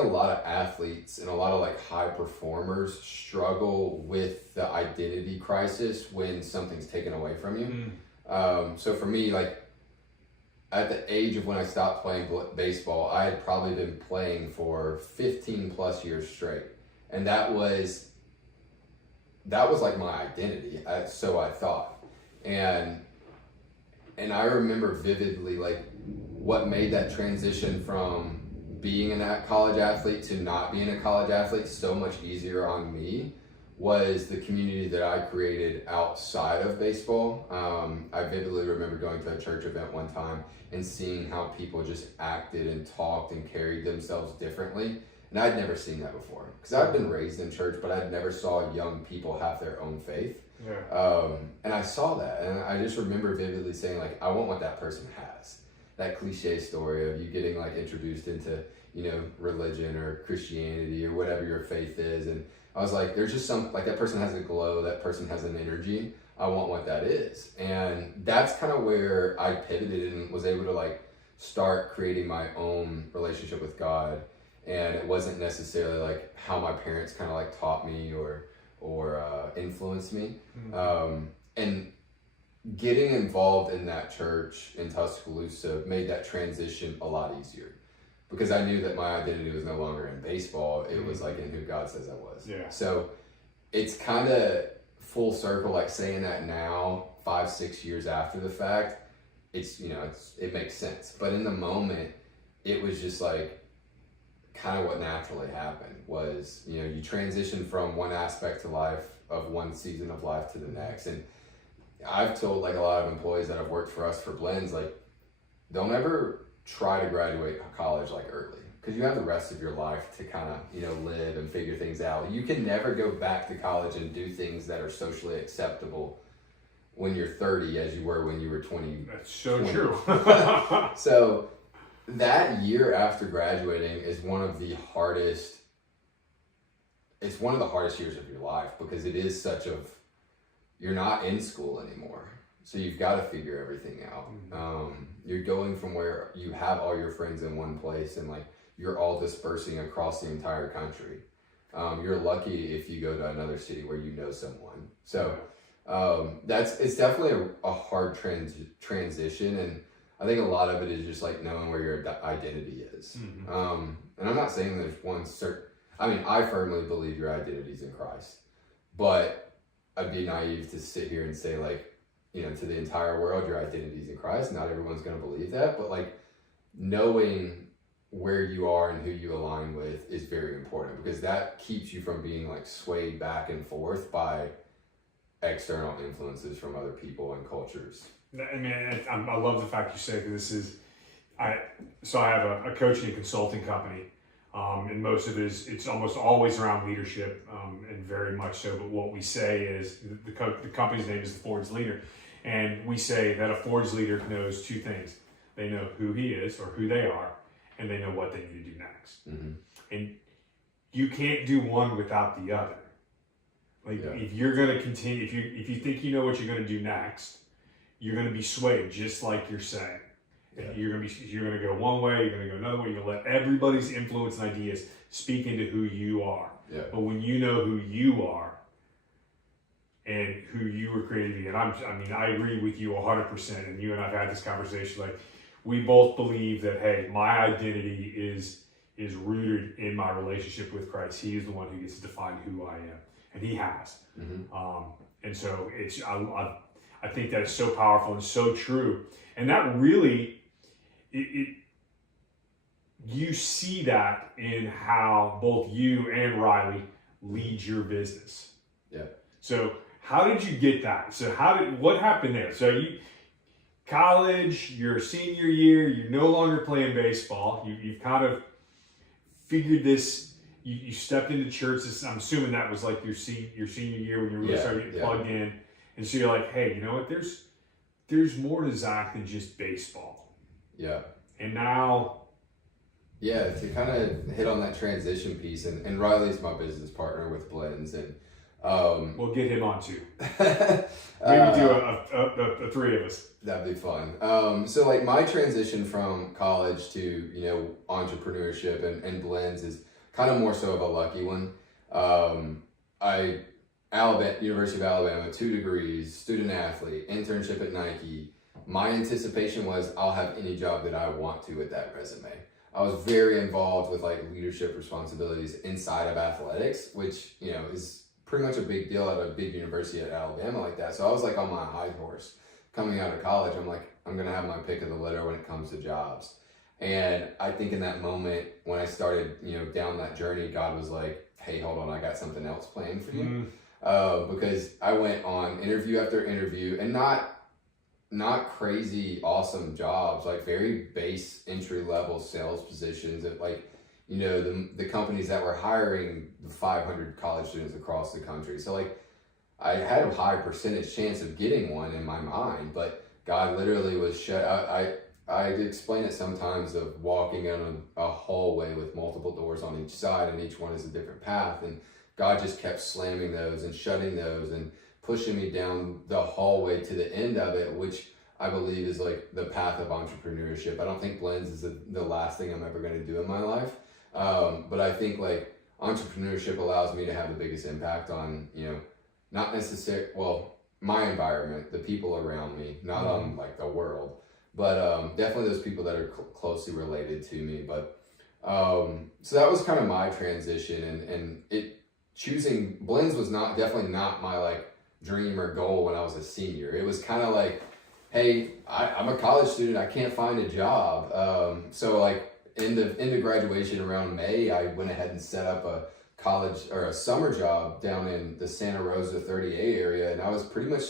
think a lot of athletes and a lot of like high performers struggle with the identity crisis when something's taken away from you. So for me, like at the age of when I stopped playing baseball, I had probably been playing for 15 plus years straight. And that was like my identity. So I thought. And I remember vividly like what made that transition from being a college athlete to not being a college athlete so much easier on me was the community that I created outside of baseball. I vividly remember going to a church event one time and seeing how people just acted and talked and carried themselves differently. And I'd never seen that before because I'd been raised in church, but I'd never saw young people have their own faith. And I saw that, and I just remember vividly saying like, I want what that person has. That cliche story of you getting like introduced into, you know, religion or Christianity or whatever your faith is. And I was like, there's just some, like that person has a glow, that person has an energy. I want what that is. And that's kind of where I pivoted and was able to like start creating my own relationship with God. And it wasn't necessarily like how my parents kind of like taught me or influenced me. And getting involved in that church in Tuscaloosa made that transition a lot easier because I knew that my identity was no longer in baseball. It was like in who God says I was. So it's kind of full circle, like saying that now, 5-6 years after the fact, it's, you know, it makes sense. But in the moment, it was just like kind of what naturally happened was, you know, you transition from one aspect to life of one season of life to the next. And I've told like a lot of employees that have worked for us for Blends, like don't ever try to graduate college like early because you have the rest of your life to kind of, you know, live and figure things out. You can never go back to college and do things that are socially acceptable when you're 30 as you were when you were 20. That's so true. So that year after graduating is one of the hardest years of your life because it is you're not in school anymore. So you've got to figure everything out. You're going from where you have all your friends in one place and like you're all dispersing across the entire country. You're lucky if you go to another city where you know someone. So it's definitely a hard transition. And I think a lot of it is just like knowing where your identity is. And I'm not saying there's one certain, I mean, I firmly believe your identity is in Christ, but I'd be naive to sit here and say like, you know, to the entire world, your identity is in Christ. Not everyone's going to believe that, but like knowing where you are and who you align with is very important because that keeps you from being like swayed back and forth by external influences from other people and cultures. I mean, I love the fact you say that I have a coaching and consulting company. And most of it it's almost always around leadership, and very much so. But what we say is the company's name is the Forge Leader. And we say that a Forge Leader knows two things. They know who he is or who they are, and they know what they need to do next. And you can't do one without the other. Like if you're going to continue, if you think you know what you're going to do next, you're going to be swayed just like you're saying. You're going to go one way, you're going to go another way. You're going to let everybody's influence and ideas speak into who you are. But when you know who you are and who you were created to be, and I agree with you 100%. And you and I've had this conversation. Like we both believe that, hey, my identity is rooted in my relationship with Christ. He is the one who gets to define who I am, and He has. And so I think that is so powerful and so true, and that really. You see that in how both you and Riley lead your business. So how did you get that? So what happened there? So college, your senior year, you're no longer playing baseball. You've kind of figured this. You stepped into church. I'm assuming that was like your senior year when you really started getting plugged in. And so you're like, hey, you know what? There's more to Zach than just baseball. And now... to kind of hit on that transition piece, and Riley's my business partner with Blends, and we'll get him on too. Maybe do a three of us. That'd be fun. So like my transition from college to, you know, entrepreneurship and Blends is kind of more so of a lucky one. University of Alabama, 2 degrees, student athlete, internship at Nike. My anticipation was I'll have any job that I want to with that resume. I was very involved with like leadership responsibilities inside of athletics, which, you know, is pretty much a big deal at a big university at Alabama like that. So I was like on my high horse coming out of college. I'm like, I'm going to have my pick of the litter when it comes to jobs. And I think in that moment when I started, you know, down that journey, God was like, hey, hold on, I got something else planned for you. Because I went on interview after interview, and not crazy awesome jobs, like very base entry level sales positions at like, you know, the companies that were hiring 500 college students across the country. So like I had a high percentage chance of getting one in my mind, but God literally was I explain it sometimes of walking in a hallway with multiple doors on each side, and each one is a different path, and God just kept slamming those and shutting those and pushing me down the hallway to the end of it, which I believe is like the path of entrepreneurship. I don't think Blends is the last thing I'm ever going to do in my life. But I think like entrepreneurship allows me to have the biggest impact on, you know, not necessarily, well, my environment, the people around me, not on like the world, but definitely those people that are closely related to me. But so that was kind of my transition, and choosing Blends was definitely not my like dream or goal when I was a senior. It was kind of like, hey, I'm a college student, I can't find a job. So like into graduation around May, I went ahead and set up a college or a summer job down in the Santa Rosa 30A area, and I was pretty much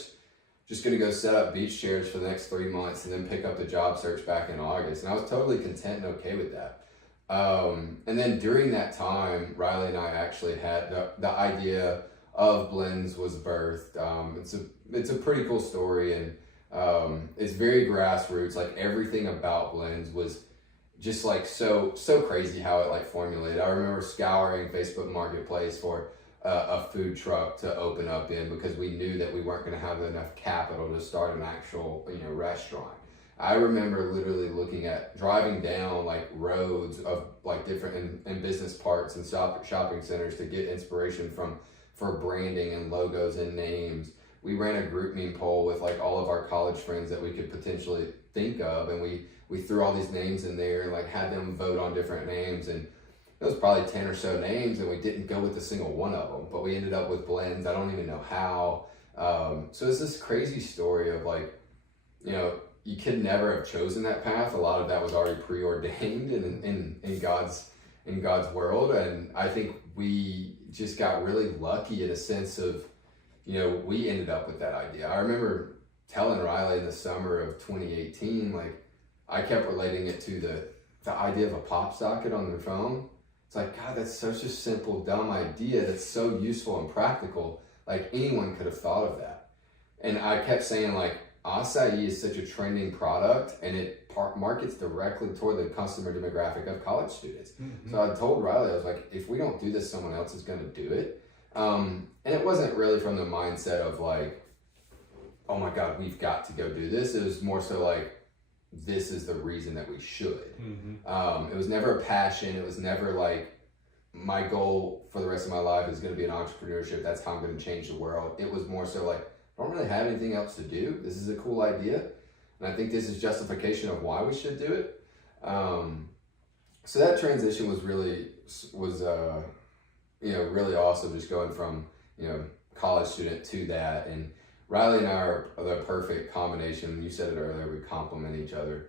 just going to go set up beach chairs for the next 3 months and then pick up the job search back in August, and I was totally content and okay with that. And then during that time, Riley and I actually had the idea of Blends was birthed. It's a pretty cool story, and it's very grassroots. Like everything about Blends was just like so crazy how it like formulated. I remember scouring Facebook Marketplace for a food truck to open up in, because we knew that we weren't going to have enough capital to start an actual, you know, restaurant. I remember literally driving down like roads of like different and business parks and shopping centers to get inspiration for branding and logos and names. We ran a GroupMe poll with like all of our college friends that we could potentially think of, and we threw all these names in there and like had them vote on different names, and it was probably 10 or so names, and we didn't go with a single one of them, but we ended up with Blends. I don't even know how. So it's this crazy story of like, you know, you could never have chosen that path. A lot of that was already preordained in God's world. And I think we just got really lucky in a sense of, you know, we ended up with that idea. I remember telling Riley in the summer of 2018, like I kept relating it to the idea of a pop socket on their phone. It's like, God, that's such a simple, dumb idea that's so useful and practical. Like anyone could have thought of that. And I kept saying like, acai is such a trending product, and it markets directly toward the customer demographic of college students. Mm-hmm. So I told Riley, I was like, if we don't do this, someone else is going to do it. And it wasn't really from the mindset of like, oh my God, we've got to go do this. It was more so like, this is the reason that we should. Mm-hmm. It was never a passion. It was never like, my goal for the rest of my life is going to be an entrepreneurship. That's how I'm going to change the world. It was more so like, I don't really have anything else to do. This is a cool idea, and I think this is justification of why we should do it. So that transition was really really awesome, just going from, you know, college student to that. And Riley and I are the perfect combination. You said it earlier, we complement each other.